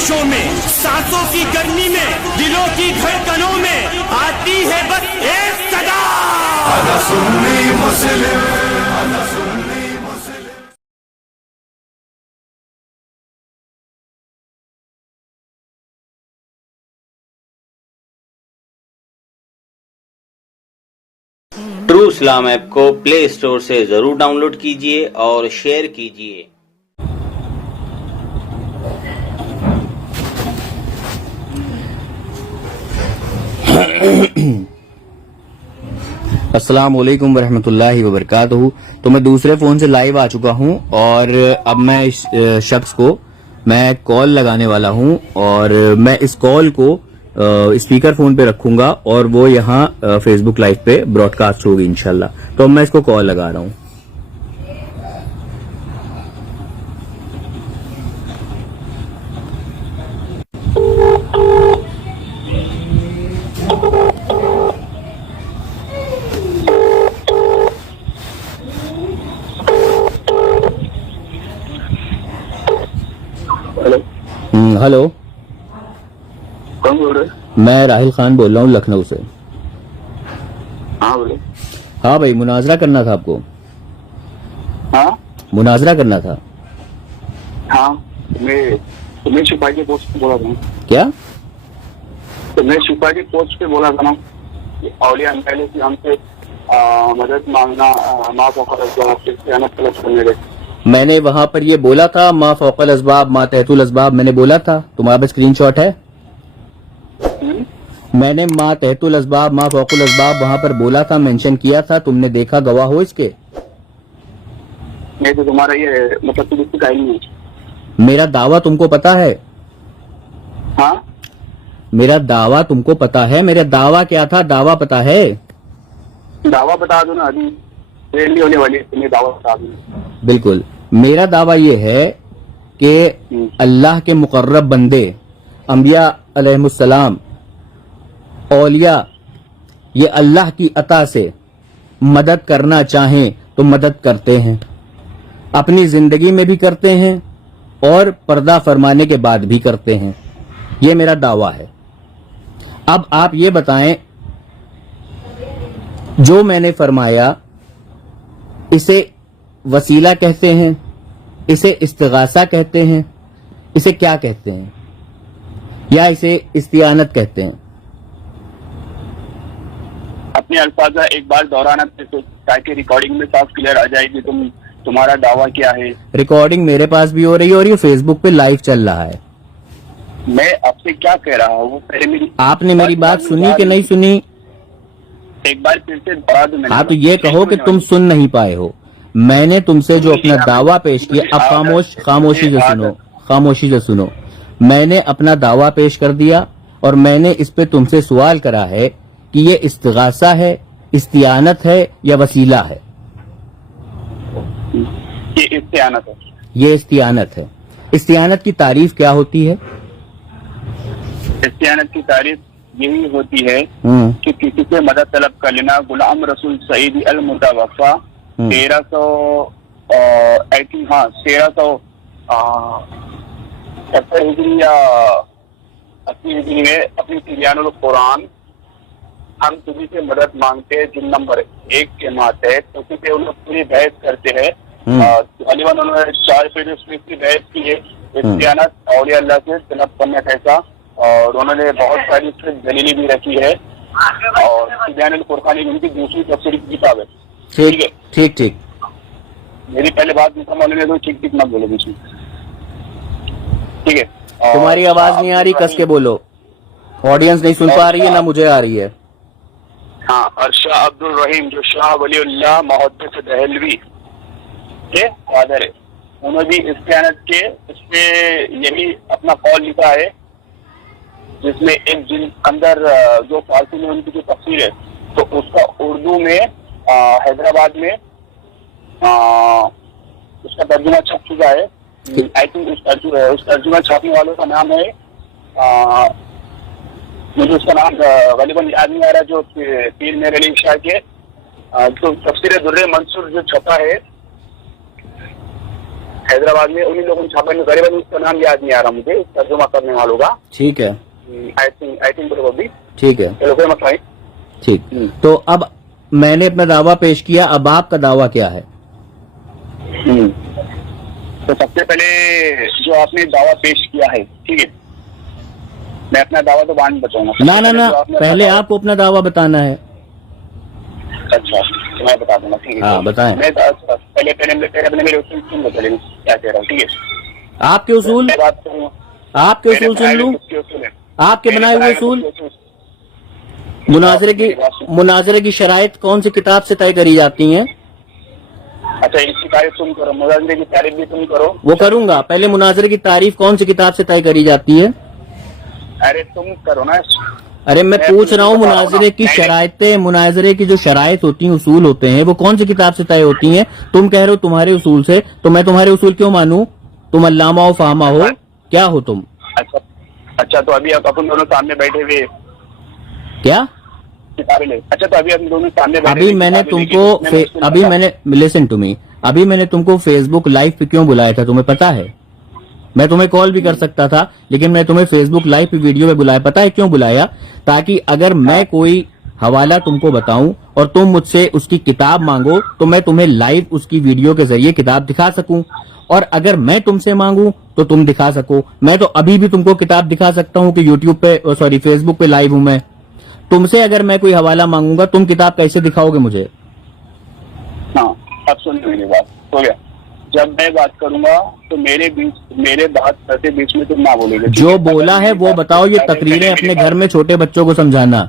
बारिशों में, सांसों की गर्मी में, दिलों की धड़कनों में आती है बस एक सदा, आजा सुन्नी मुस्लिम, आजा सुन्नी मुस्लिम। ट्रू इस्लाम ऐप को प्ले स्टोर से जरूर डाउनलोड कीजिए और शेयर कीजिए। अस्सलाम वालेकुम वरहमतुल्लाहि वबरकातुहू। तो मैं दूसरे फोन से लाइव आ चुका हूं और अब मैं इस शख्स को मैं कॉल लगाने वाला हूं और मैं इस कॉल को स्पीकर फोन पे रखूंगा और वो यहाँ फेसबुक लाइव पे ब्रॉडकास्ट होगी इंशाल्लाह। तो अब मैं इसको कॉल लगा रहा हूं। हेलो, कौन बोल रहे? मैं राहिल खान बोल रहा हूँ लखनऊ से। हाँ बोले। हाँ भाई, मुनाजरा करना था आपको। हाँ मुनाजरा करना था। हाँ, तुम्हें सिपाही के पोस्ट पे बोला था। क्या? तुम्हें सिपाही के पोस्ट पे बोला था ना, औलिया पहले से हमसे मदद मांगना, माफ होकर मैंने वहां पर ये बोला था, मा फौकल असबाब मा तहतुल असबाब, मैंने बोला था। तुम्हारे पास स्क्रीनशॉट है? मैंने मा तहतुल असबाब मा फौकुल असबाब वहां पर बोला था, मेंशन किया था। तुमने देखा, गवाह हो इसके? नहीं तो तुम्हारा ये मतलब तुम इसकी गाइड नहीं है। मेरा दावा तुमको पता है? हाँ, मेरा दावा तुमको पता है? मेरा दावा क्या था, दावा पता है? दावा बता दो ना, अभी रैली होने वाली है, तुम्हें दावा बता दो। बिल्कुल, मेरा दावा ये है कि अल्लाह के मुकर्रब बंदे, अंबिया अलैहिमुस्सलाम, औलिया, ये अल्लाह की अता से मदद करना चाहें तो मदद करते हैं, अपनी जिंदगी में भी करते हैं और पर्दा फरमाने के बाद भी करते हैं। ये मेरा दावा है। अब आप ये बताएं, जो मैंने फरमाया इसे वसीला कहते हैं, इसे इस्तिगासा कहते हैं, इसे क्या कहते हैं, या इसे इस्तियानत कहते हैं? अपने अल्फाज एक बार दोहराना ताकि रिकॉर्डिंग में साफ क्लियर आ जाएगी तुम्हारा दावा क्या है। रिकॉर्डिंग मेरे पास भी हो रही है और ये फेसबुक पे लाइव चल रहा है। मैं आपसे क्या कह रहा हूँ, पहले आपने मेरी बात सुनी कि नहीं सुनी? एक बार फिर से दोहरा दो। हाँ, तो ये कहो कि तुम सुन नहीं पाए हो। मैंने तुमसे जो अपना दावा पेश किया, अब खामोशी से सुनो। मैंने अपना दावा पेश कर दिया और मैंने इस पे तुमसे सवाल करा है कि ये इस्तिगासा है, इस्तियानत है या वसीला है? ये इस्तियानत है। ये इस्तियानत है। इस्तियानत की तारीफ क्या होती है? इस्तियानत की तारीफ यही होती है कि किसी से मदद तलब कर लेना। गुलाम रसूल सईद अल मुतवफ़ा 1370 हिजरी या 80 हिजरी में अपनी तिबियानुल कुरान, हम किसी से मदद मांगते हैं जिन नंबर 1 के मातहत, उसी पे उन लोग पूरी बहस करते हैं। गलीबन उन्होंने 4 पेज उसमें की बहस की है, इस्तियानत औलिया अल्लाह से तलब करना कैसा, और उन्होंने बहुत सारी उसमें दलीलें भी रखी है। और तिबियानुल कुरान उनकी दूसरी तफसीर की किताब है। ठीक है, ठीक ठीक। मेरी पहले बात मुकम्मल होने दो, ठीक ठीक मत बोलो बीच में, ठीक है? तुम्हारी आवाज नहीं आ रही, कस के बोलो। ऑडियंस नहीं सुन पा रही है, ना मुझे आ रही है। हाँ, और शाह अब्दुल रहीम जो शाह वलीउल्लाह मोहद्दिस दहलवी के फादर है, उन्होंने भी इस्तियानत के इसमें यही अपना कौल लिखा है, जिसमें एक जिन अंदर जो फारसी में उनकी जो तफसीर है, तो उसका उर्दू में हैदराबाद में उसका तर्जुमा छप चुका है। आई थिंक उस तर्जुमा छापने वालों का नाम है, मुझे उसका नाम गलीबन याद नहीं आ रहा, जो पीर मेरे अली शाह के जो तफसीर दुर्रे मंसूर जो छपा है हैदराबाद में उन्हीं लोगों ने छापा गरीबन, उसका नाम याद नहीं आ रहा मुझे, तर्जुमा करने वालों का। ठीक है, आई थिंक भी ठीक है, कोई मसला नहीं। ठीक। तो अब मैंने अपना दावा पेश किया, अब आपका दावा क्या है? तो सबसे पहले जो आपने दावा पेश किया है, ठीक है, मैं अपना दावा तो बाद में बताऊंगा। ना, पहले आपको अपना दावा बताना है। अच्छा, तो मैं बता दूंगा, ठीक है। हाँ, बताएं। मैं पहले मेरे उसूल सुन लो, पहले क्या कह रहा हूँ, ठीक है। आपके उसूल, आपके उसूल सुन लूं, आपके बनाए हुए उसूल। मुनाजरे की शराइत कौन सी किताब से तय करी जाती हैं? अच्छा, इसकी तारीफ तुम करो, मुनाजरे की तारीफ भी तुम करो। वो करूंगा, पहले मुनाजरे की तारीफ कौन सी किताब से तय करी जाती है? अरे तुम करो ना। अरे मैं पूछ रहा हूँ, मुनाजरे की शराइतें, मुनाजरे की जो शराइत होती हैं, उसूल होते हैं, वो कौन सी किताब से तय होती हैं? तुम कह रहे हो तुम्हारे उसूल से, तो मैं तुम्हारे उसूल क्यों मानूं? तुम अल्लामा हो, फाहमा हो, क्या हो तुम? अच्छा, तो अभी अपन दोनों सामने बैठे हुए क्या किताबें ले। अच्छा, तो अभी हम दोनों सामने बैठे अभी मैंने तुमको अभी मैंने लिसन टू मी, अभी मैंने तुमको फेसबुक लाइव पे क्यों बुलाया था, तुम्हें पता है? मैं तुम्हें कॉल भी कर सकता था, लेकिन मैं तुम्हें फेसबुक लाइव पे वीडियो में बुलाया, पता है क्यों बुलाया? ताकि अगर मैं कोई हवाला तुमको बताऊं और तुम मुझसे उसकी किताब मांगो, तो मैं तुम्हें लाइव उसकी वीडियो के जरिए किताब दिखा सकूं, और अगर मैं तुमसे मांगूं तो तुम दिखा सको। मैं तो अभी भी तुमको किताब दिखा सकता हूं कि यूट्यूब पे, सॉरी फेसबुक पे लाइव हूं मैं। तुमसे अगर मैं कोई हवाला मांगूंगा, तुम किताब कैसे दिखाओगे मुझे? हाँ, अब सुन मेरी बात, हो गया। जब मैं बात करूंगा तो मेरे बात करते बीच में तुम ना बोलोगे। जो बोला है वो बताओ, ये तकरीरें अपने घर में छोटे बच्चों को समझाना।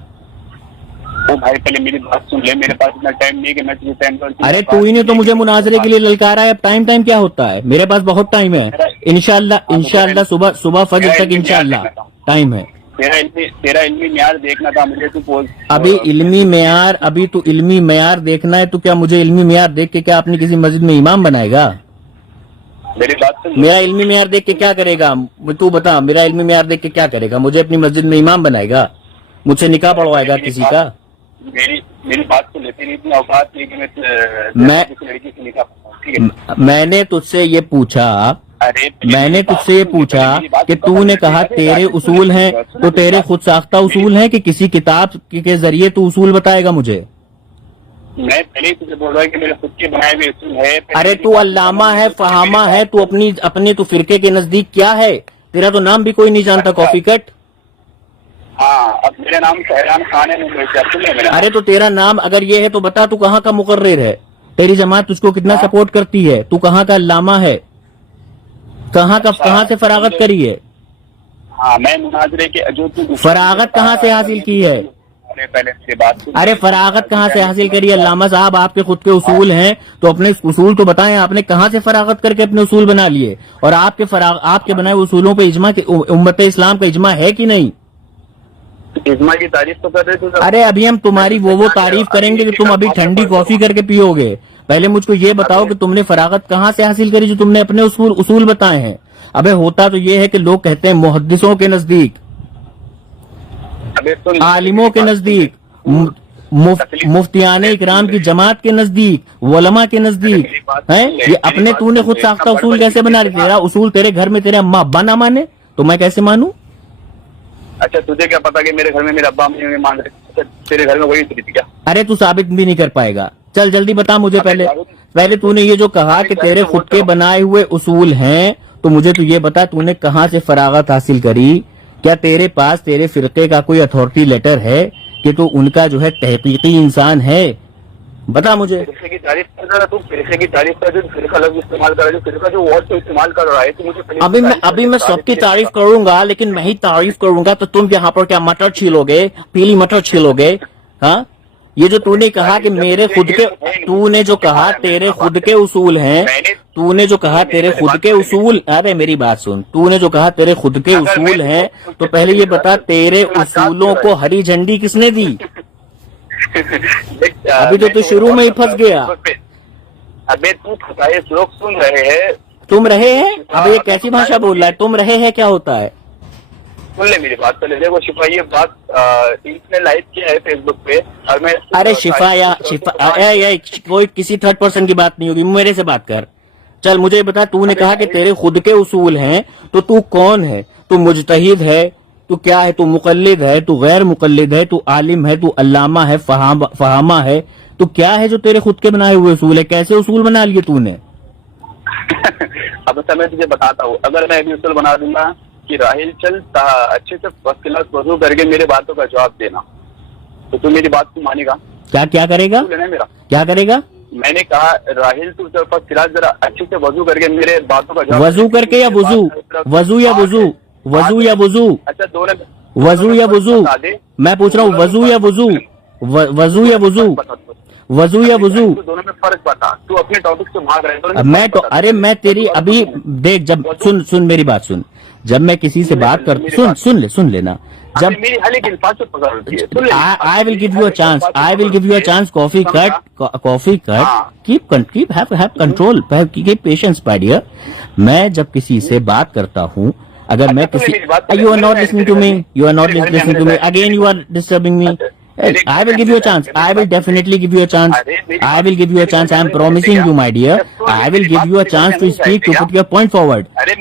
तो भाई पहले मेरी बात सुन ले, मेरे पास इतना टाइम नहीं कि मैं तुझे टाइम कर। अरे तू ही ने तो मुझे मुनाजरे के लिए ललकारा है, अब टाइम क्या होता है? मेरे पास बहुत टाइम है, इंशाल्लाह सुबह फजर तक इंशाल्लाह टाइम है। तेरा इल्मी मेयार देखना था मुझे, तू बोल। अभी इल्मी मेयार, अभी तू इल्मी मेयार देखना है तो क्या मुझे इल्मी मेयार देख के क्या अपनी किसी मस्जिद में इमाम बनाएगा? मेरी बात सुन। मेरा इल्मी मेयार देख के क्या करेगा? तू बता, मेरा इल्मी मेयार देख के क्या करेगा? मुझे अपनी मस्जिद में इमाम बनाएगा? मुझसे निकाह पढ़वाएगा किसी का? मेरी बात सुन ले, तेरी इतनी औकात नहीं कि मैं किसी लड़की से निकाह पढ़वाऊं, ठीक है? मैंने तुझसे ये पूछा कि तूने कहा तेरे उसूल हैं, तो तेरे खुद साख्ता उसूल हैं कि किसी किताब के जरिए तू उसूल बताएगा मुझे? मैं पहले ही तुझे बोल रहा हूँ कि मेरे खुद के बनाए हुए उसूल है। अरे तू अल्लामा है, फहामा है, तू अपने तू फिरके के नजदीक क्या है? तेरा तो नाम भी कोई नहीं जानता, कॉफी कट। हाँ, अब मेरा नाम सहरान खान है। अरे तो तेरा नाम अगर ये है तो बता, तू कहाँ का मुकर्रिर है? तेरी जमात तुझको कितना सपोर्ट करती है? तू कहाँ का अल्लामा है? कहाँ से फरागत करी है? हाँ, मैं मुनाजरे के जो तू फरागत कहाँ से हासिल की है? पहले मेरी बात सुन। अरे फरागत कहाँ से हासिल करी है? अल्लामा साहब, आपके खुद के उसूल हैं, तो अपने उसूल तो बताएं, आपने कहाँ से फरागत करके अपने उसूल बना लिए? और आपके बनाए उसूलों पे इजमा, उम्मत इस्लाम का इजमा है कि नहीं? इजमा की तारीफ तो कर रहे थे। अरे अभी हम तुम्हारी वो तारीफ करेंगे कि तुम अभी ठंडी कॉफी करके पियोगे। पहले मुझको ये बताओ कि तुमने फरागत कहाँ से हासिल करी जो तुमने अपने उसूल बताए हैं? अबे होता तो ये है कि लोग कहते हैं मुहद्दिसों के नजदीक, आलिमों के नजदीक, मुफ्तियाने इकराम की जमात के नजदीक, वलमा के नजदीक है, ये अपने तूने खुद साख्ता उसूल कैसे बना लिया? तेरा उसूल तेरे घर में तेरे अम्मा अब्बा ना माने तो मैं कैसे मानूं? अच्छा, तुझे क्या पता कि मेरे घर में मेरे अब्बा अम्मी मान रहे? तेरे घर में वही स्थिति थी क्या? अरे तू साबित भी नहीं कर पाएगा, चल जल्दी बता मुझे। पहले तूने ये जो कहा कि तेरे खुद के बनाए हुए उसूल हैं, तो मुझे तू ये बता, तूने कहाँ से फरागत हासिल करी? क्या तेरे पास तेरे फिरके का कोई अथॉरिटी लेटर है कि तू उनका जो है तहकीकी इंसान है? बता मुझे। फिरके की तारीफ कर रहा है तू, फिरके की तारीफ कर, जो फिरका लफ्ज इस्तेमाल कर रहा है, जो फिरका जो वर्ड तो इस्तेमाल कर रहा है, तो मुझे अभी मैं सबकी तारीफ करूंगा, लेकिन मैं ही तारीफ करूंगा तो तुम यहाँ पर क्या मटर छीलोगे, पीली मटर छीलोगे? हाँ, ये जो तूने कहा कि मेरे खुद के, तूने जो कहा तेरे खुद के उसूल हैं, तूने जो कहा तेरे खुद के उसूल, अरे मेरी बात सुन, तूने जो कहा तेरे खुद के उसूल हैं, तो पहले ये बता तेरे उसूलों को हरी झंडी किसने दी? अभी तो तू शुरू में ही फंस गया। अबे तू फंसाए लोग सुन रहे हैं। तुम रहे हैं? अब ये कैसी भाषा बोल रहा है? तुम रहे हैं क्या होता है? सुन ले मेरी बात, पहले देखो शिफा, ये बात इसने लाइव किया है फेसबुक पे, और मैं अरे शिफा कोई किसी थर्ड पर्सन की बात नहीं होगी, मेरे से बात कर। चल मुझे ये बता, तूने कहा कि तेरे खुद के उसूल हैं, तो तू कौन है? तू मुजतहिद है, तू क्या है? तू मुकल्लिद है, तू गैर मुकल्लिद है, तू आलिम है, तू अल्लामा है, फहामा है, तो क्या है जो तेरे खुद के बनाए हुए उसूल है? कैसे उसूल बना लिए तूने? अब अच्छा मैं तुझे बताता हूँ, अगर मैं अभी उसूल बना दूंगा कि राहिल चल अच्छे से फर्स्ट क्लास वजू करके मेरे बातों का जवाब देना, तो तू मेरी बात को मानेगा? क्या क्या करेगा? मेरा क्या करेगा? मैंने कहा राहिल तू फर्स्ट क्लास जरा अच्छे से वजू करके मेरे बातों का जवाब। वजू करके या वजू? वजू या वजू? वजू या वजू? अच्छा दोनों वजू या वजू? मैं पूछ रहा हूँ वजू या वजू? वजू या वजू? वजू या वजू? दोनों में फर्क बता, तू अपने टॉपिक से भाग रहा है। मैं तो अरे मैं तेरी अभी देख, जब सुन मेरी बात सुन, जब मैं किसी से बात कर सुन लेना, जब मेरी हर एक अल्फाज से पकड़ होती है। I will give you a chance, I will give you a chance. Coffee cut keep have control, keep patience my dear. मैं जब किसी से बात करता हूँ, अगर मैं किसी, you are not listening to me, you are not listening to me, again you are disturbing me. I will give you a chance. I will definitely give you a chance. I will give you a chance. I am promising you, my dear. I will give you a chance to speak, to put your point forward. अरे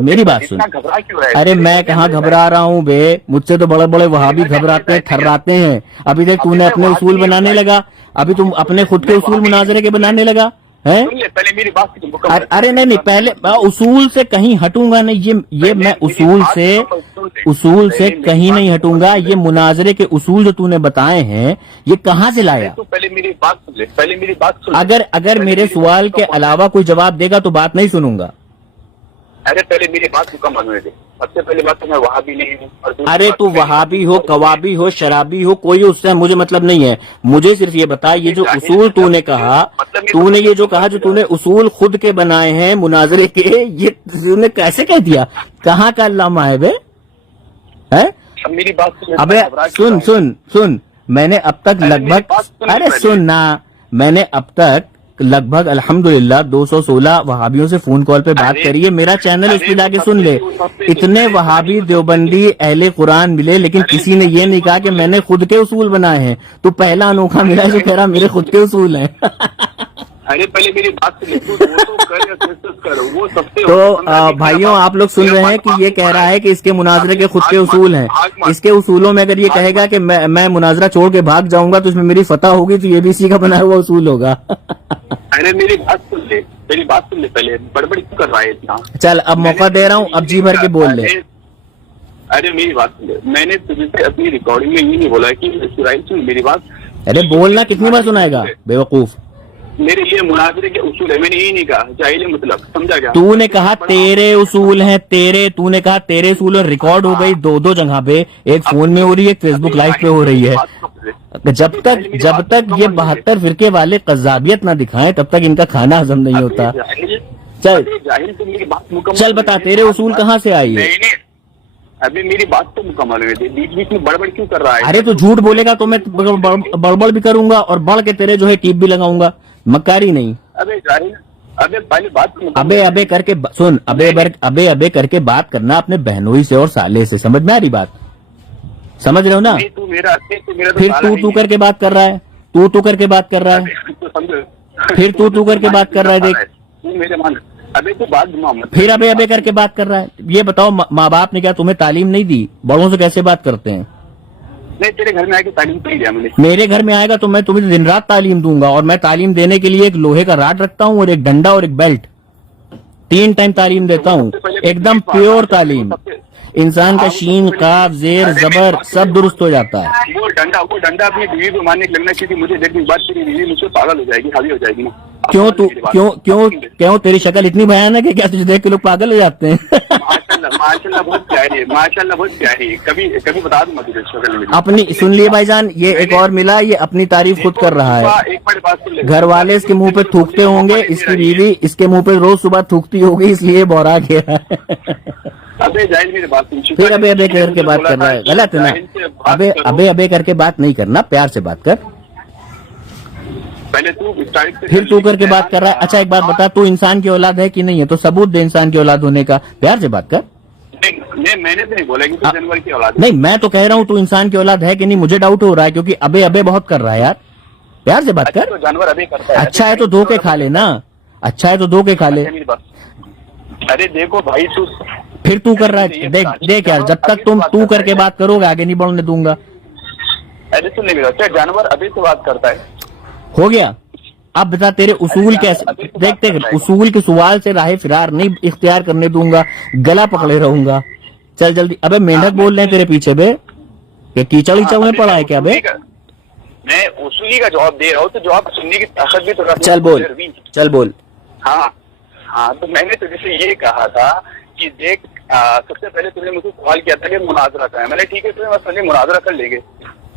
मेरी बात सुन। घबरा क्यों रहा है? अरे मैं कहाँ घबरा रहा हूँ बे, मुझसे तो बड़े बड़े वहाबी घबराते हैं, थर्राते हैं। अभी देख तूने अपने उसूल बनाने लगा, अभी तुम अपने खुद के उसूल मुनाजरे के बनाने लगा है। पहले मेरी बात अरे नहीं, पहले उसूल से कहीं हटूंगा नहीं, ये मैं उसूल से कहीं नहीं हटूंगा। ये मुनाजरे के उसूल जो तूने बताए हैं, ये कहाँ से लाया? तो पहले मेरी बात सुन ले, पहले मेरी बात सुन। अगर मेरे सवाल के अलावा कोई जवाब देगा तो बात नहीं सुनूंगा। अरे पहले मेरी बात को कम होने दे। सबसे पहले बात तो मैं वहाबी नहीं हूँ। अरे तू वहाबी हो, कवाबी हो, शराबी हो, कोई उससे मुझे मतलब नहीं है। मुझे सिर्फ ये बता, ये जो उसूल तूने कहा, तूने ये जो कहा, जो तूने उसूल खुद के बनाए हैं मुनाजरे के, ये तूने कैसे कह दिया? कहाँ का अल्लामा है बे? है? मेरी बात अबे सुन, मैंने अब तक लगभग, अरे सुन ना, मैंने अब तक लगभग अल्हम्दुलिल्लाह 216 वहाबियों से फोन कॉल पे बात करी है। मेरा चैनल उस पे जाके सुन ले। इतने वहाबी देवबंदी अहले कुरान मिले, लेकिन किसी ने ये नहीं कहा कि मैंने खुद के उसूल बनाए हैं। तो पहला अनोखा मिला जो कह रहा मेरे खुद के उसूल हैं। अरे पहले मेरी बात सुन ले, वो कर, वो सबसे तो भाइयों आप लोग सुन रहे हैं कि ये कह रहा है कि इसके मुनाजरे के खुद के उसूल हैं। इसके उसूलों में अगर ये कहेगा कि मैं मुनाजरा छोड़ के भाग जाऊंगा तो इसमें मेरी फतह होगी, तो ये भी इसी का बनाया हुआ उसूल होगा। अरे मेरी बात सुन ले, पहले बड़बड़ क्यों कर रहा है इतना? चल अब मौका दे रहा हूँ, अब जी भर के बोल ले। अरे मेरी बात सुन ले, मैंने तुझसे अपनी रिकॉर्डिंग में ये नहीं बोला कि सुन मेरी बात। अरे बोलना कितनी बार सुनाएगा बेवकूफ? मेरे लिए मुनाजरे के उसूल है, मैंने यही नहीं कहा जाहिल मतलब, समझा क्या? तूने कहा तेरे उसूल हैं, तूने कहा तेरे उसूल, और रिकॉर्ड हो गई दो जगह पे, एक फोन में हो रही है, एक फेसबुक लाइव पे हो रही है। जब तक ये 72 फिरके वाले कज़ाबियत ना दिखाएं तब तक इनका खाना हजम नहीं होता। चल बता तेरे उसूल कहाँ से आई है? अभी मेरी बात तो मुकम्मल हुई थी, बीच बीच में बड़बड़ क्यों कर रहा है? अरे तो झूठ बोलेगा तो मैं बड़बड़ भी करूंगा और बढ़ के तेरे जो है टीप भी लगाऊंगा, मक्कारी नहीं। अबे पहले बात अबे करके सुन, अबे करके बात करना अपने बहनोई से और साले से, समझ में आ रही बात? समझ रहे हो ना? फिर तू करके बात कर रहा है, तू करके बात कर रहा है, फिर तू करके बात कर रहा है। देख मेरे मान, अबे तो बात फिर अबे करके बात कर रहा है। ये बताओ माँ बाप ने क्या तुम्हें तालीम नहीं दी? बड़ों से कैसे बात करते हैं? नहीं, तेरे घर में आके तालीम तो दिया मैंने। मेरे घर में आएगा तो मैं तुम्हें दिन रात तालीम दूंगा, और मैं तालीम देने के लिए एक लोहे का राड रखता हूँ और एक डंडा और एक बेल्ट, 3 टाइम तालीम देता हूँ, एकदम प्योर तालीम। इंसान का शीन, काफ, जेर, जबर सब दुरुस्त हो जाता है। वो डंडा अपनी बीवी को मारने लगना चाहिए। मुझे देखने के बाद तेरी बीवी मुझसे पागल हो जाएगी, हावी हो जाएगी ना। क्यों तेरी शक्ल इतनी भयानक है क्या? तुझे देख के लोग पागल हो जाते हैं। माशाल्लाह बहुत प्यारी है, माशाल्लाह बहुत प्यारी है। कभी बता दूंगा तुझे शक्ल में। अपनी सुन लिए भाईजान, ये एक और मिला, ये अपनी तारीफ खुद कर रहा है। एक बड़ी बात सुन ले, घर वाले इसके मुंह पे थूकते होंगे, इसकी बीवी इसके मुंह पे रोज सुबह थूकती होगी, इसलिए बौरा गया है। अबे जाहिल मेरी बात सुन। फिर अबे करके बात कर रहा है, गलत है ना? अबे करके बात नहीं करना, प्यार से बात कर। पहले तू फिर तू करके बात कर रहा है। अच्छा एक बात बता, तू इंसान की औलाद है कि नहीं है? तो सबूत दे इंसान की औलाद होने का, प्यार से बात कर। मैंने तो नहीं बोला कि तू जानवर की औलाद नहीं, मैं तो कह रहा हूँ तू इंसान की औलाद है कि नहीं, मुझे डाउट हो रहा है, क्योंकि अबे बहुत कर रहा है यार। प्यार से बात कर। तो जानवर अभी करता है। अच्छा है तो धोखे खा लेना, अच्छा है तो धो के खा ले। मेरी बात, अरे देखो भाई तू फिर तू कर रहा है, देख देख यार, जब तक तुम तू करके बात करोगे आगे नहीं बढ़ने दूंगा। अरे सुन नहीं क्या जानवर अभी से बात करता है? हो गया। अब बता तेरे उसूल कैसे, देख देख उसूल के सवाल से राह फिरार नहीं इख्तियार करने दूंगा, गला पकड़े रहूंगा। चल जल्दी। अबे मेंढक बोल रहे हैं तेरे पीछे बे, ये कीचड़ कीचड़ में पड़ा है क्या बे? मैं उसूली का जवाब दे रहा हूँ तो जवाब सुनने की ताकत भी तो रखना। चल बोल, चल बोल। हाँ हाँ, तो मैंने तुझे से ये कहा था कि देख सबसे पहले तुमने मुझसे सवाल किया था कि मुनाजरा का है। मैंने ठीक है तुम्हें मसले मुनाजरा कर लेंगे।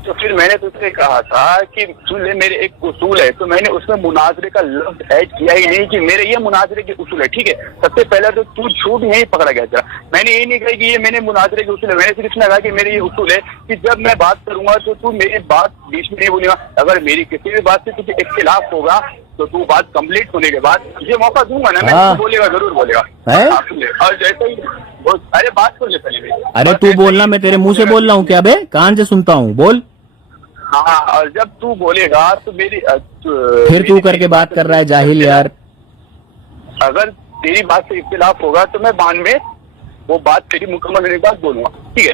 तो फिर मैंने तुझसे कहा था कि सुन ले मेरे एक उसूल है, तो मैंने उसमें मुनाजरे का लफ्ज ऐड किया ही नहीं कि मेरे ये मुनाजरे के उसूल है। ठीक है, सबसे पहले तो तू झूठ यही पकड़ा गया था। मैंने ये नहीं कहा कि ये मैंने मुनाजरे के उसूल है, मैंने सिर्फ कहा कि मेरे ये उसूल है कि जब मैं बात करूंगा तो तू मेरी बात बीच में नहीं बोलेगा। अगर मेरी किसी भी बात से तुझे इख्तिलाफ होगा तो तू बात कंप्लीट होने के बाद मुझे मौका दूंगा ना, मैं बोलेगा, जरूर बोलेगा। और जैसे ही अरे बात कर ले पहले। अरे तू बोलना, मैं तेरे मुंह से बोल रहा हूँ क्या बे? कान से सुनता हूँ, बोल। हाँ, और जब तू बोलेगा तो मेरी फिर तू करके बात कर रहा है जाहिल यार। अगर तेरी बात से इख्तिलाफ होगा तो मैं बाद में वो बात तेरी मुकम्मल होने के बाद बोलूंगा। ठीक है,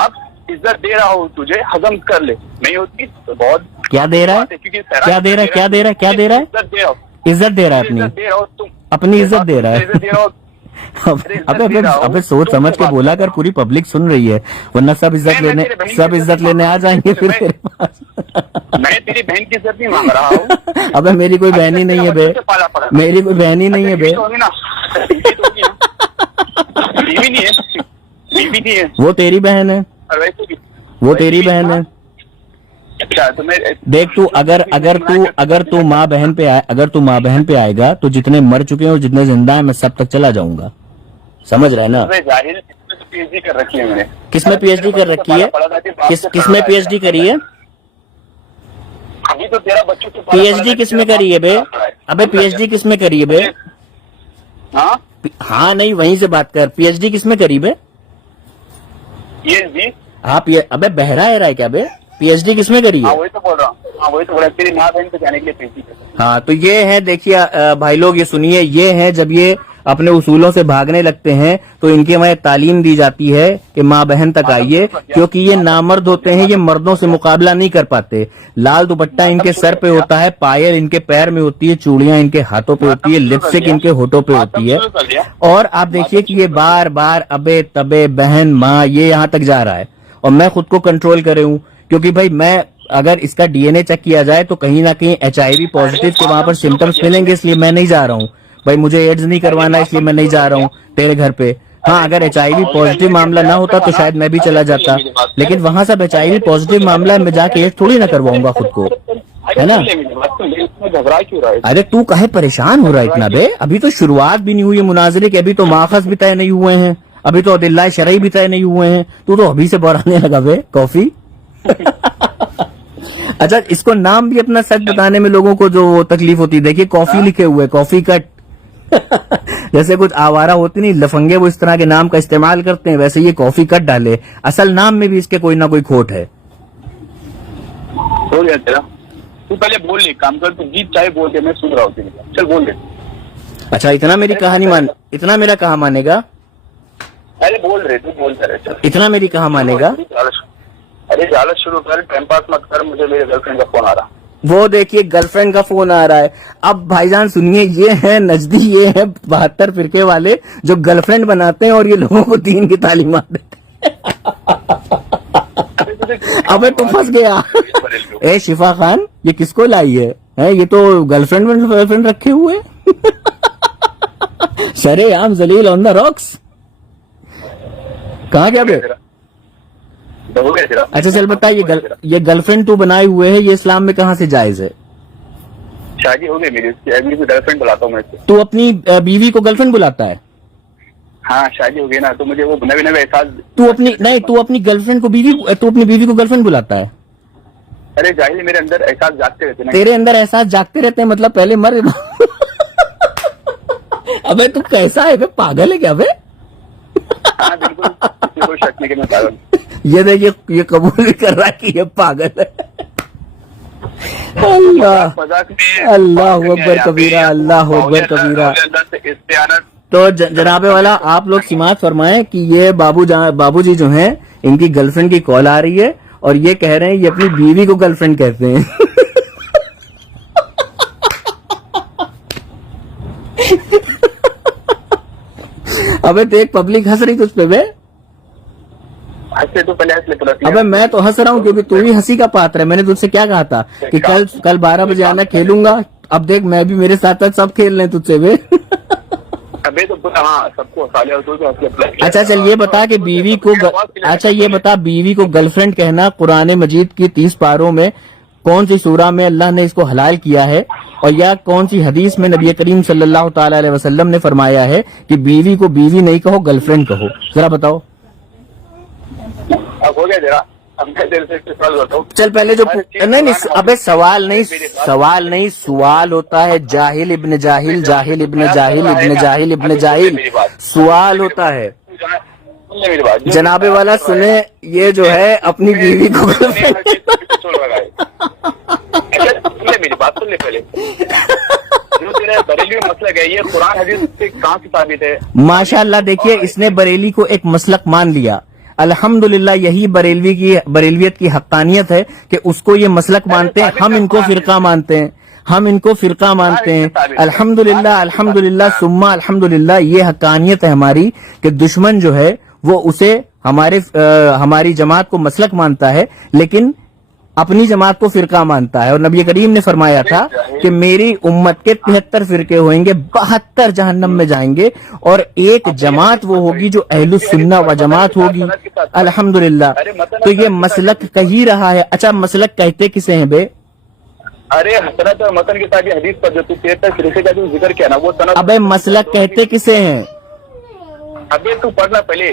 अब इज्जत दे रहा हूँ तुझे, हजम कर ले। नहीं होती तो बहुत क्या दे रहा है? क्या दे रहा है? क्या दे रहा है? क्या दे रहा है? इज्जत दे रहा हूँ, इज्जत दे रहा है, अपनी दे रहा हूँ, तुम अपनी इज्जत दे रहा है। अबे सोच समझ के बोला कर, पूरी पब्लिक सुन रही है, वरना सब इज्जत लेने आ जाएंगे फिर तेरे पास। मैं तेरी बहन की इज्जत नहीं मांग रहा हूँ। अबे मेरी कोई बहन ही नहीं है बे, मेरी कोई बहन ही नहीं है बे। बीवी नहीं है, बीवी नहीं है, वो तेरी बहन है, वो तेरी बहन है। अच्छा तो मैं देख तू अगर तू माँ बहन पे आएगा तो जितने मर चुके हैं और जितने जिंदा हैं मैं सब तक चला जाऊंगा, समझ रहा है ना? जाहिल पीएचडी कर रखी है मैंने। किसमें पीएचडी कर रखी है? किसमें पीएचडी करी है? अभी तो तेरा बच्चों से पीएचडी किसमें करी है बे? अबे पीएचडी किसमें करी है बे? हाँ नहीं, वहीं से बात कर। पीएचडी किसमें करी बे? पीएचडी? हाँ अबे बहरा है क्या बे? पीएचडी किसमें करी है? वही तो बोल रहा हूँ। हाँ वही तो बोल रहा हूँ, तेरी माँ बहन पे जाने के लिए पीएचडी। हाँ तो ये है, देखिए भाई लोग ये सुनिए, ये है जब ये अपने उसूलों से भागने लगते हैं तो इनके वहाँ तालीम दी जाती है कि माँ बहन तक आइए, क्योंकि ये नामर्द होते हैं, ये मर्दों से मुकाबला नहीं कर पाते। लाल दुपट्टा इनके सर पे होता है, पायल इनके पैर में होती है, चूड़ियां इनके हाथों पे होती है, लिपस्टिक इनके होठों पे होती है। और आप देखिए कि ये बार बार अबे तबे बहन माँ ये यहाँ तक जा रहा है। और मैं खुद को कंट्रोल करे हूँ, क्योंकि भाई मैं अगर इसका डीएनए चेक किया जाए तो कहीं ना कहीं HIV पॉजिटिव के वहां पर सिम्टम्स मिलेंगे, इसलिए मैं नहीं जा रहा हूँ भाई। मुझे एड्स नहीं करवाना, इसलिए मैं नहीं जा रहा हूँ तेरे घर पे। हाँ अगर HIV पॉजिटिव मामला ना होता तो शायद मैं भी चला जाता, लेकिन वहां सब HIV पॉजिटिव मामला है, मैं जाके एड्स थोड़ी ना करवाऊंगा खुद को, है ना? अरे तू काहे परेशान हो रहा है इतना बे? अभी तो शुरुआत भी नहीं हुई है मुनाजरे की, अभी तो माखज भी तय नहीं हुए हैं, अभी तो अदिल्ला शरई भी तय नहीं हुए हैं। तू तो अभी से बढ़ाने लगा बे कॉफी। अच्छा, इसको नाम भी अपना सच बताने में लोगों को जो तकलीफ होती है, देखिए कॉफी लिखे हुए, कॉफी कट। जैसे कुछ आवारा होती नहीं लफंगे, वो इस तरह के नाम का इस्तेमाल करते हैं, वैसे ये कॉफी कट डाले, असल नाम में भी इसके कोई ना कोई खोट है। हो गया तेरा, तू पहले बोल ले, काम कर, तू जीत चाहे बोल दे, मैं सुन रहा हूँ, चल बोल दे। अच्छा इतना मेरी कहानी इतना मेरा कहा मानेगा? अरे बोल रहे, तू बोलता रहे, इतना मेरी कहा मानेगा? अरे जालत शुरू कर, टाइम पास मत कर, मुझे मेरे गर्लफ्रेंड का फोन आ रहा। वो देखिए गर्लफ्रेंड का फोन आ रहा है। अब भाईजान सुनिए, ये है नजदी, ये है 72 फिरके वाले जो गर्लफ्रेंड बनाते हैं और ये लोगों को दीन की तालीमात देते हैं। अबे तू फंस गया। ए शिफा खान, ये किसको लाई है? ये तो गर्लफ्रेंड रखे हुए। शरेआम जलील ऑन द रॉक्स। कहाँ गया बे? अच्छा चल बता, ये गर्लफ्रेंड तू बनाए हुए है, ये इस्लाम में कहाँ से जायज है? शादी हो गई मेरी, उसकी गर्लफ्रेंड बुलाता हूँ मैं। तू अपनी बीवी को गर्लफ्रेंड बुलाता है? हाँ शादी हो गई ना, तो मुझे वो नवे एहसास। तू अपनी गर्लफ्रेंड को तू अपनी बीवी को गर्लफ्रेंड बुलाता है? अरे जाहिल, मेरे अंदर एहसास जागते रहते हैं। तेरे अंदर एहसास जागते रहते हैं मतलब पहले मर। अबे तू कैसा है बे, पागल है क्या बे? हाँ बिल्कुल, कोई शक नहीं कि मैं पागल। ये देखिए, ये कबूल भी कर रहा है कि ये पागल है। अल्लाह मजाक में अल्लाह अकबर कबीरा, अल्लाह अकबर कबीरा। इस्तेआनत तो जनाबे वाला आप लोग समाअत फरमाएं कि ये बाबूजी जो हैं इनकी गर्लफ्रेंड की कॉल आ रही है और ये कह रहे हैं ये अपनी बीवी को गर्लफ्रेंड कहते हैं। अबे तो एक पब्लिक हंस रही तुझ पे बे। हंसे तो पहले हंस ले पूरा। अबे मैं तो हंस रहा हूँ क्योंकि तू ही हंसी का पात्र है। मैंने तुझसे क्या कहा था कि कल 12 बजे आना, खेलूंगा। अब देख मैं भी, मेरे साथ साथ सब खेल रहे हैं तुझसे बे। अबे तो पूरा, हाँ सबको साले और तो अच्छा चल ये बता कि बीवी को अच्छा ये बता बीवी को गर्लफ्रेंड कहना कुरान मजीद की 30 पारों में कौन सी सूरा में अल्लाह ने इसको हलाल किया है, और या कौन सी हदीस में नबी करीम सल्लल्लाहु ताला अलैहि वसल्लम ने फरमाया है कि बीवी को बीवी नहीं कहो गर्लफ्रेंड कहो, जरा बताओ। अब हो गया जरा, अब मैं देर से सवाल बताऊं। चल पहले जो नहीं अबे सवाल नहीं सवाल होता है जाहिल इब्न जाहिल, जाहिल इब्न जाहिल, इब्न जाहिल इब्न जाहिल, सवाल होता है। मेरी बात जनाबे वाला सुने, ये जो है अपनी बीवी को मेरी बात सुन ले पहले। जो तेरा बरेली में मसलक है, ये कुरान हदीस से कहाँ से साबित है? माशाअल्लाह देखिए इसने बरेली को एक मसलक मान लिया। अल्हम्दुलिल्लाह यही बरेलवियत की हक्कानियत है कि उसको ये मसलक मानते हैं, हम इनको फिरका मानते हैं, हम इनको फिरका मानते हैं। अल्हम्दुलिल्लाह अल्हम्दुलिल्लाह सुम्मा अल्हम्दुलिल्लाह, ये हक्कानियत है हमारी कि दुश्मन जो है वो उसे हमारी जमात को मसलक मानता है लेकिन अपनी जमात को फिरका मानता है। और नबी करीम ने फरमाया था कि मेरी उम्मत के 73 फिरके होंगे, 72 जहन्नम में जाएंगे और एक जमात वो होगी जो अहलुस सुन्ना व जमात होगी। अल्हम्दुलिल्लाह, तो ये मसलक कह ही रहा है। अच्छा मसलक कहते किसे हैं बे? अरे सनद और मतन के साथ हदीस पर जो तू 73 फिरके का जो जिक्र किया ना, वो सनद। अबे मसलक कहते किसे हैं? अबे तू पढ़ना पहले।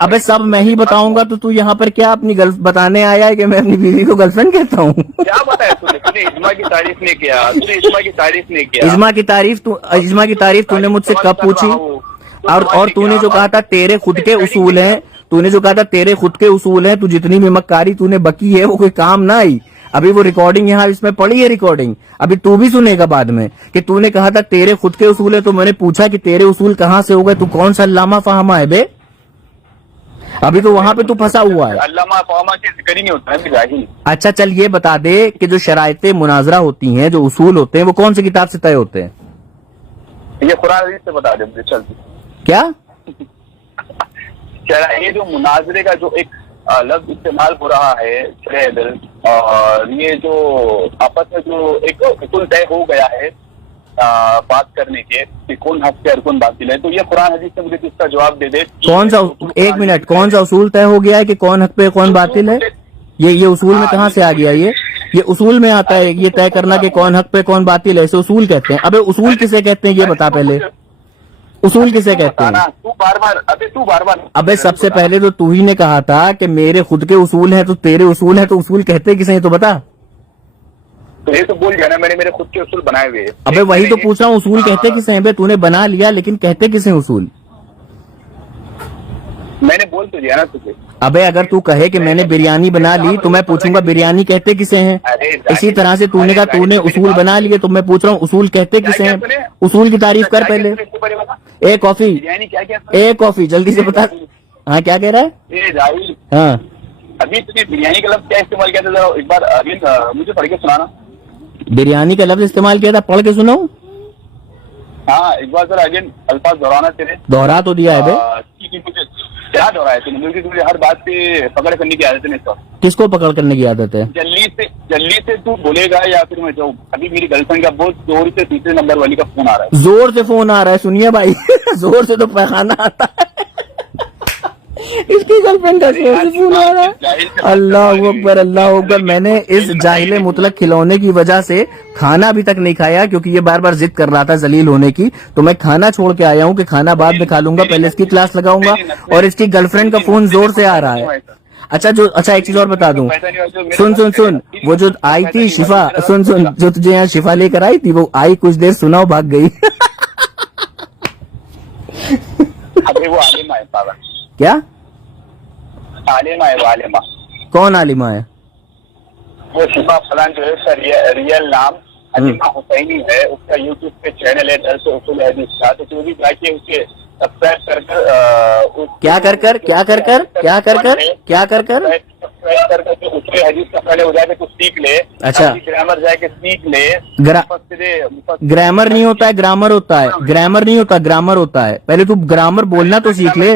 अबे सब मैं ही बताऊंगा तो तू यहाँ पर क्या अपनी गर्ल बताने आया है कि मैं अपनी बीवी को गर्लफ्रेंड कहता हूँ? क्या बताया तूने? इज्मा की तारीफ नहीं किया, तूने इज्मा की तारीफ नहीं किया। इज्मा की तारीफ तूने मुझसे कब पूछी? और तूने जो कहा था तेरे खुद के उसूल हैं, तूने जो कहा था तेरे खुद के उसूल हैं, तू जितनी भी मक्कारी तूने बकी है वो कोई काम ना आई। अभी वो रिकॉर्डिंग यहाँ इसमें पड़ी है, रिकॉर्डिंग अभी तू भी सुनेगा बाद में कि तूने कहा था तेरे खुद के उसूल है, तो मैंने पूछा कि तेरे उसूल कहाँ से हो गए? तू कौन सा अल्लामा फहमा है बे? अभी तो वहां पे तू फंसा हुआ है। अल्लामा फहमा के जिक्र ही नहीं होता है जाहिल। अच्छा चल ये बता दे कि जो शरायते मुनाजरा होती हैं, जो उसूल होते हैं, वो कौन सी किताब से तय होते हैं? ये कुरान हदीस से बता दे। चल क्या ये जो मुनाजरे का जो एक लफ्ज इस्तेमाल हो रहा है और ये जो आपस में जो एक उसूल तय हो गया है बात करने के कि कौन हक पे और कौन बातिल है, तो ये कुरान हदीस से मुझे इसका जवाब दे दे। कौन सा एक मिनट कौन सा उसूल तय हो गया है कि कौन हक पे कौन बातिल है? ये उसूल में कहाँ से आ गया? ये उसूल में आता है ये तय करना कि कौन हक पे कौन बातिल है, इसे उसूल कहते हैं। अबे उसूल किसे कहते हैं ये बता पहले, उसूल किसे कहते हैं? तू बार बार अबे सबसे पहले तो तू ही ने कहा था कि मेरे खुद के उसूल हैं, तो तेरे उसूल हैं, तो उसूल कहते किसे हैं तो बता। तो ये तो बोल गया ना, मैंने मेरे खुद के उसूल बनाए हुए। अबे वही तो पूछ रहा हूँ, उसूल कहते किसे हैं बे? तूने बना लिया लेकिन कहते किसे हैं उसूल? मैंने बोल तो दिया ना तुझे। अबे अगर तू कहे कि मैंने बिरयानी बना ली तो मैं पूछूंगा बिरयानी कहते किसे हैं। इसी तरह से तूने कहा तूने उसूल बना लिए तो मैं पूछ रहा हूँ उसूल कहते किसे हैं? उसूल की तारीफ कर पहले। ए कॉफी जल्दी से बता। हाँ क्या कह रहा है? हाँ अभी तुझे बिरयानी का लफ्ज क्या इस्तेमाल किया था, जरा एक बार अभी मुझे पढ़ के सुनाना। बिरयानी का लफ्ज इस्तेमाल किया था, पढ़ के सुनाऊं? हाँ एक बार जरा अगेन अल्फाज दोहराना तेरे। दोहरा तो दिया है बे। क्या दोहराया तूने? मुझे हर बात पे पकड़ करने की आदत है। इसका किसको पकड़ करने की आदत है? जल्दी से तू बोलेगा या फिर मैं जाऊँ? अभी मेरी गर्लफ्रेंड का बहुत जोर से तीसरे नंबर वाली का फोन आ रहा है। जोर से फोन आ रहा है? सुनिए भाई जोर से तो पैखाना आता है इसकी गर्लफ्रेंड का जोर से फोन आ रहा है। अल्लाह अकबर अल्लाह अकबर। मैंने इस जाहिले मुतलक खिलौने की वजह से खाना अभी तक नहीं खाया क्योंकि ये बार बार जिद कर रहा था जलील होने की, तो मैं खाना छोड़ के आया हूँ कि खाना बाद में खा लूंगा, पहले इसकी क्लास लगाऊंगा। और इसकी गर्लफ्रेंड का फोन जोर से आ रहा है। अच्छा एक चीज और बता दूं, सुन वो जो आई थी शिफा, सुन जो तुझे यहाँ शिफा लेकर आई थी, वो आई कुछ देर सुना भाग गई अबे वो आलिमा है पागल। क्या आलिमा है? वो आलिमा कौन आलिमा है? वो शिफा फलान जो है उसका रियल नाम हलीमा हुसैनी है, उसका यूट्यूब पे चैनल है दर्स उसूल हदीस का, तो जो भी जाके उसके सब्सक्राइब कर उसके हदीस का पहले हो जाके कुछ सीख ले। अच्छा, ग्रामर जाके सीख ले। ग्रामर नहीं होता है, ग्रामर होता है, ग्रामर नहीं होता, ग्रामर होता है। पहले तू ग्रामर बोलना तो सीख ले।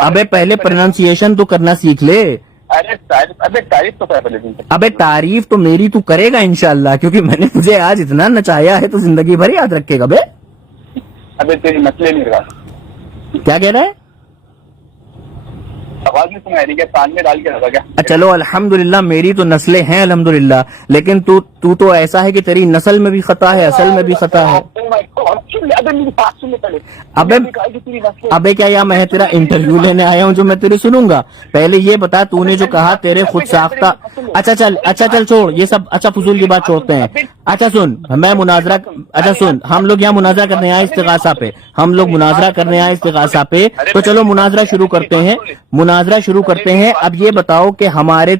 अबे पहले प्रोनाउंसिएशन तो करना सीख ले। अबे तारीफ तो कर पहले। अबे तारीफ तो मेरी तू करेगा इंशाल्लाह, क्योंकि मैंने तुझे आज इतना नचाया है तो जिंदगी भर याद रखेगा बे। अबे तेरी नस्लें नहीं रहा। क्या कह रहा है? आवाज नहीं सुनाई क्या? कान में डाल के रखा क्या? चलो अल्हम्दुलिल्लाह मेरी तो नस्लें हैं अल्हम्दुलिल्लाह, लेकिन तू तो ऐसा है कि तेरी नस्ल में भी खता है, असल में भी खता है। अबे क्या यार मैं तेरा इंटरव्यू लेने आया हूँ जो मैं तेरे सुनूंगा? पहले ये बता, तूने जो कहा तेरे खुद साख्ता। अच्छा चल छोड़ ये सब। अच्छा फजूल की बात छोड़ते हैं। अच्छा सुन, मैं मुनाजरा, अच्छा सुन, हम लोग यहाँ मुनाजरा करने आए इस्तिगासा पे, हम लोग मुनाजरा करने आए इस्तिगासा पे, तो चलो मुनाजरा शुरू करते हैं, मुनाजरा शुरू करते हैं। अब ये बताओ कि हमारे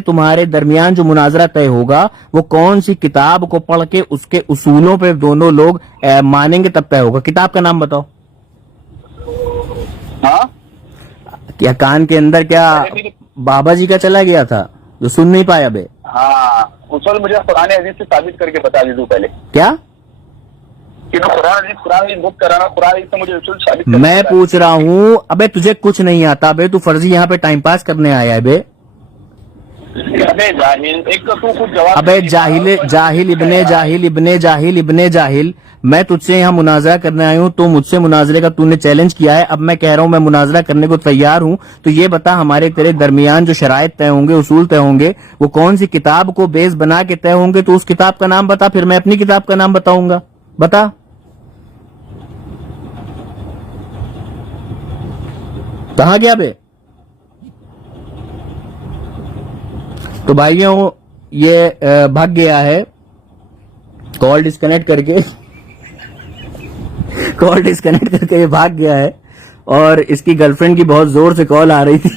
तुम्हारे दरमियान जो मुनाजरा तय होगा वो कौन सी किताब को पढ़ के उसके उसूलों पे दोनों लोग मानेंगे तब तय होगा। किताब का नाम बताओ। हाँ? क्या कान के अंदर क्या बाबा जी का चला गया था जो सुन नहीं पाया बे? हाँ, उसूल मुझे कुरान हदीस से साबित करके बता दे दो पहले। क्या? कि कुरान हदीस बुक कराना, कुरान हदीस से मुझे उसूल साबित। मैं पूछ रहा हूँ, अबे तुझे कुछ नहीं आता बे, तू फर्जी यहाँ पे टाइम पास करने आया है बे। अबे जाहिल, एक तो तू कुछ जवाब। अबे जाहिल इब्ने जाहिल, मैं तुझसे यहाँ मुनाजरा करने आया हूँ, तो मुझसे मुनाजरे का तूने चैलेंज किया है। अब मैं कह रहा हूँ मैं मुनाजरा करने को तैयार हूँ, तो ये बता हमारे तेरे दरमियान जो शराइत तय होंगे, उसूल तय होंगे, वो कौन सी किताब को बेस बना के तय होंगे। तो उस किताब का नाम बता, फिर मैं अपनी किताब का नाम बताऊंगा। बता। कहाँ गया बे? तो भाइयों ये भाग गया है कॉल डिस्कनेक्ट करके ये भाग गया है, और इसकी गर्लफ्रेंड की बहुत जोर से कॉल आ रही थी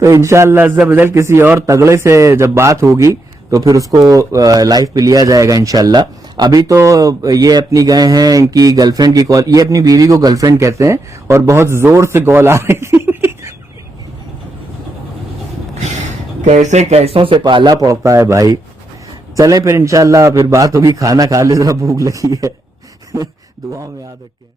तो इंशाअल्लाह अज़्ज़ा वजल किसी और तगड़े से जब बात होगी तो फिर उसको लाइव पे लिया जाएगा इंशाअल्लाह। अभी तो ये अपनी गए हैं, इनकी गर्लफ्रेंड की कॉल, ये अपनी बीवी को गर्लफ्रेंड कहते हैं, और बहुत जोर से कॉल आ रही थी कैसे कैसों से पाला पड़ता है भाई। चले फिर इंशाल्लाह फिर बात होगी, खाना खा ले, जरा भूख लगी है दुआओं में याद रखें।